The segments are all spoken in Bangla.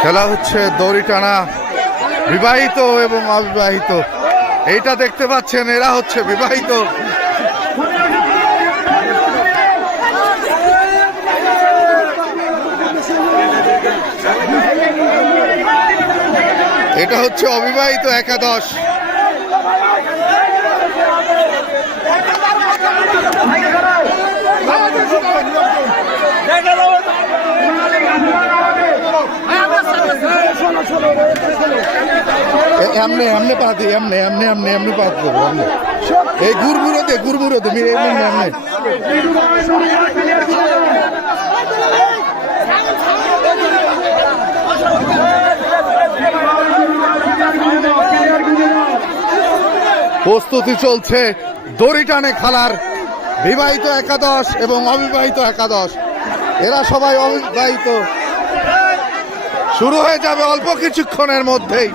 খেলা হচ্ছে দড়ি টানা বিবাহিত এবং অবিবাহিত এইটা দেখতে পাচ্ছেন এরা হচ্ছে বিবাহিত এটা হচ্ছে অবিবাহিত একাদশ এ- এমনে এমনে পাতে এমনে এমনে এমনে এমনে পাত দেবো এমনে। এই গুড়মুড়ো দে, গুড়মুড়ো মিরে এমনি, এমনে। প্রস্তুতি চলছে দড়ি টানে খেলার বিবাহিত একাদশ এবং অবিবাহিত একাদশ। এরা সবাই অবিবাহিত। শুরু হয়ে যাবে অল্প কিছুক্ষণের মধ্যেই।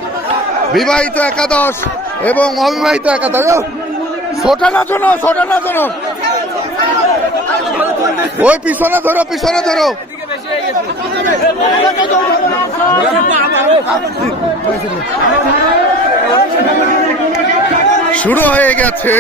বিবাহিত একাদশ এবং অবিবাহিত একাদশ। ছোটা না ছোটা ওই পিছনে ধরো পিছনে ধরো। শুরু হয়ে গেছে।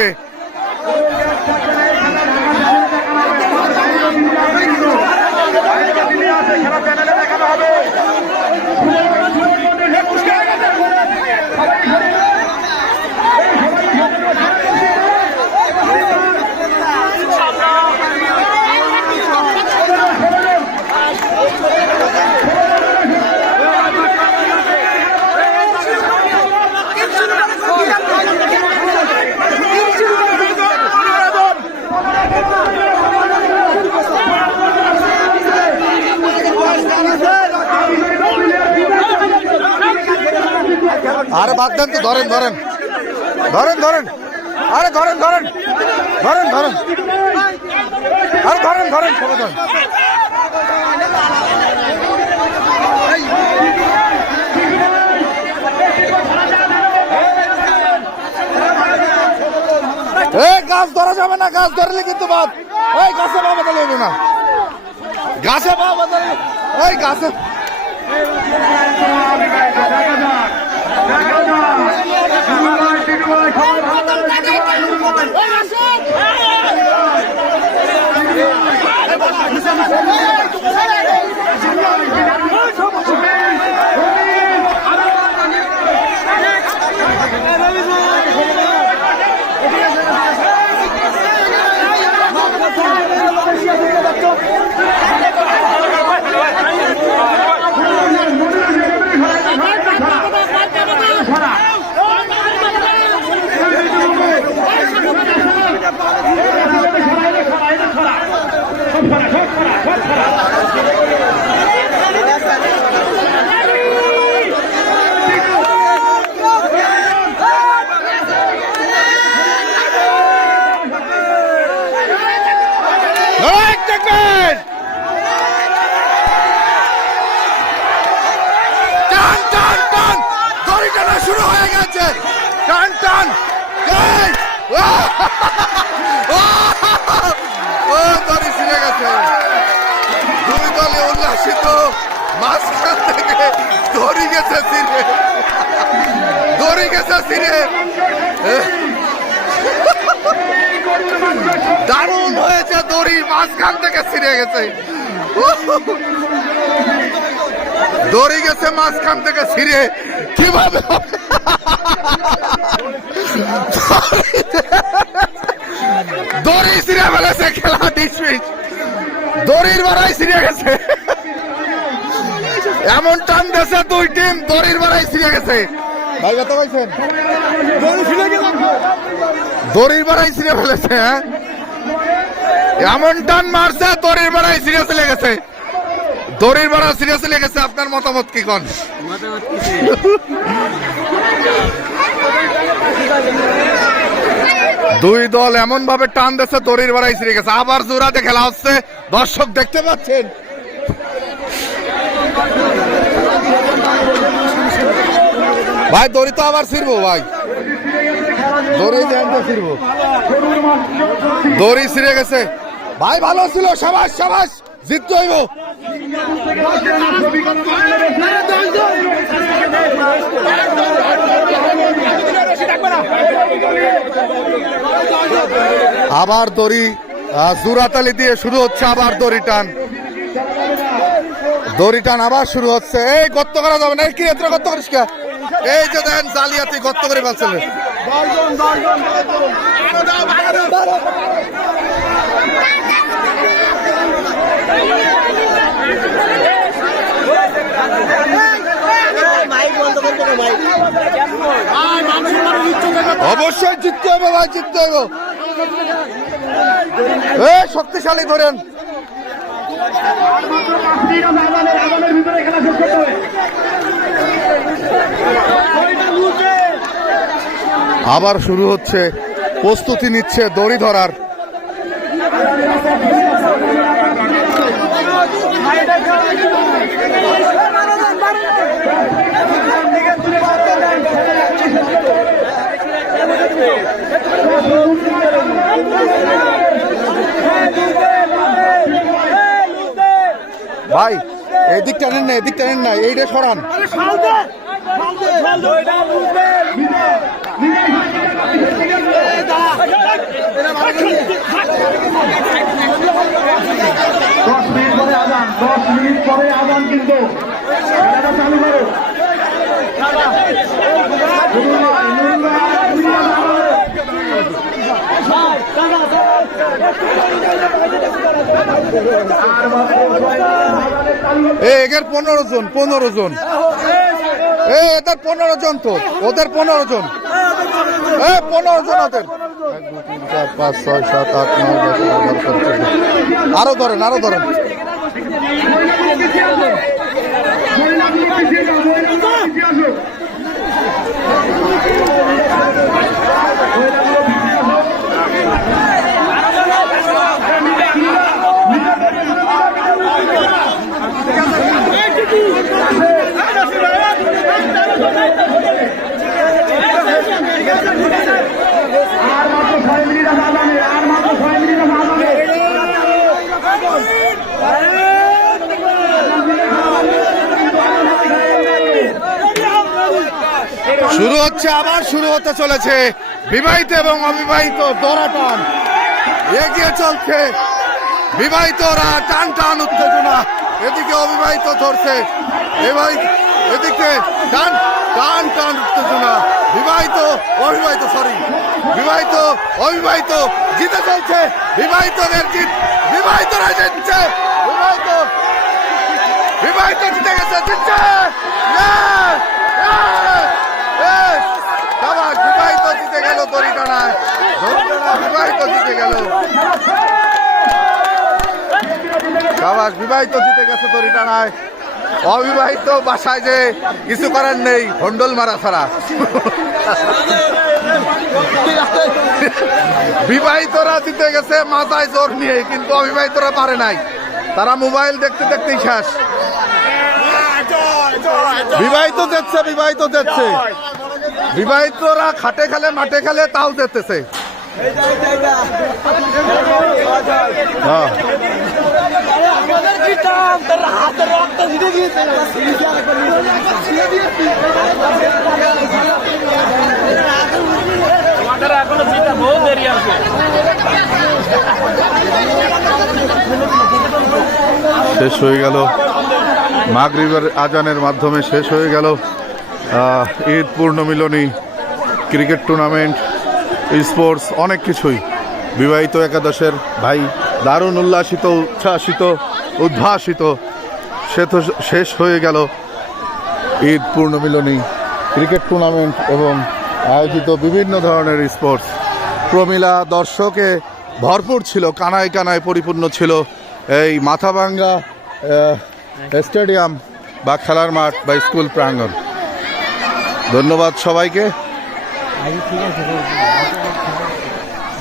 আরে বাদ দেন তো, ধরেন ধরেন। ধরেন ধরেন। আরে ধরেন ধরেন। ধরেন ধরেন। আরে ধরেন ধরেন। গাছ ধরা যাবে না, গাছ ধরলে কিন্তু বাদ। ওই, গাছে পা বাদা লইবে না। গাছে পা বাদা এই গাছে এক ও দড়ি ছিঁড়ে গেছে। উল্লাসিত, মাঝখান থেকে দড়ি গেছে ছিঁড়ে দড়ি গেছে ছিঁড়ে দারুণ হয়েছে দড়ির মাঝখান থেকে ছিঁড়ে গেছে। দড়ি গেছে মাঝখান থেকে ছিঁড়ে। কীভাবে? দড়ি ছিঁড়ে ফেলেছে খেলা ডিসমিস দড়ির বেড়াই ছিঁড়ে গেছে। এমন টান দিয়েছে দুই টিম দড়ির বেড়াই ছিঁড়ে গেছে। ভাই কত পাইছেন? দড়ির বেড়াই ছিঁড়ে ফেলেছে হ্যাঁ? এমন টান মারছে দড়ির বেড়াই সিরিয়াস লেগেছে দড়ির বেড়া সিরিয়াস লেগেছে আপনার মতামত কি কন? দুই দল এমন ভাবে টান দিচ্ছে দড়ির বেড়াই ছিঁড়ে গেছে আবার জোড়াতে খেলা হচ্ছে দর্শক দেখতে পাচ্ছেন। ভাই দড়ি তো আবার ছিড়বো ভাই। দড়ি জানতে ছিড়বো। দড়ি ছিঁড়ে গেছে। ভাই ভালো ছিল সাবাস সাবাস জিততে হইব। আবার দড়ি জুরাতালি দিয়ে শুরু হচ্ছে আবার দড়ি টান। দড়ি টান আবার শুরু হচ্ছে। এই গর্ত করা যাবে না। কি এত গর্ত করিস কে? এই যে দেন জালিয়াতি গর্ত করে ফেলছিলেন অবশ্যই জিততে হবে ভাই, জিততে হবে। শক্তিশালী ধরেন। আবার শুরু হচ্ছে। প্রস্তুতি নিচ্ছে দড়ি ধরার ভাই এদিক টানেন না এদিক টানেন না এইটা সরান। দশ মিনিট পরে আদান, দশ মিনিট পরে আদান কিন্তু। চালু করো এদের পনেরো জন পনেরো জন। এ এদের পনেরো জন তো, ওদের পনেরো জন। এ পনেরো জন ওদের। পাঁচ ছয় সাত আট নয়। আরও ধরেন আরও ধরেন মাত্র ছয় মিনিট আছে আদানের আর মাত্র ছয় মিনিট আছে আদানের শুরু হচ্ছে, আবার শুরু হতে চলেছে। বিবাহিত এবং অবিবাহিত দরাটান। এগিয়ে চলছে। বিবাহিতরা টান টান উত্তেজনা। এদিকে অবিবাহিত ধরছে। এদিকে টান টান টান উত্তেজনা। বিবাহিত, অবিবাহিত সরি বিবাহিত, অবিবাহিত জিতে চলছে। বিবাহিতদের জিত বিবাহিতরা জিতছে। বিবাহিত বিবাহিত জিতে গেছে, জিতছে। জিতে গেল বিবাহিত জিতে গেল। সাবাস বিবাহিত জিতে গেছে অবিবাহিত বাসায় যে কিছু করার নেই হন্ডল মারা ছাড়া। বিবাহিতরা জিতে গেছে, মাথায় জোর নিয়ে, কিন্তু অবিবাহিতরা পারে নাই। তারা মোবাইল দেখতে দেখতেই শেষ। বিবাহিত দেখছে বিবাহিত দেখছে বিবাহিতরা খাটে খেলে মাঠে খেলে তাও দেখতেছে শেষ হয়ে গেল। মাগরিবের আজানের মাধ্যমে শেষ হয়ে গেল ঈদ পূর্ণমিলনী, ক্রিকেট টুর্নামেন্ট স্পোর্টস অনেক কিছুই। বিবাহিত একাদশের ভাই দারুণ উল্লাসিত, উচ্ছ্বাসিত, উদ্ভাসিত সে তো শেষ হয়ে গেল ঈদ পূর্ণমিলনী, ক্রিকেট টুর্নামেন্ট এবং আয়োজিত বিভিন্ন ধরনের স্পোর্টস প্রমিলা দর্শকে ভরপুর ছিল, কানায় কানায় পরিপূর্ণ ছিল এই মাথাভাঙ্গা স্টেডিয়াম বা খেলার মাঠ বা স্কুল প্রাঙ্গণ। ধন্যবাদ সবাইকে।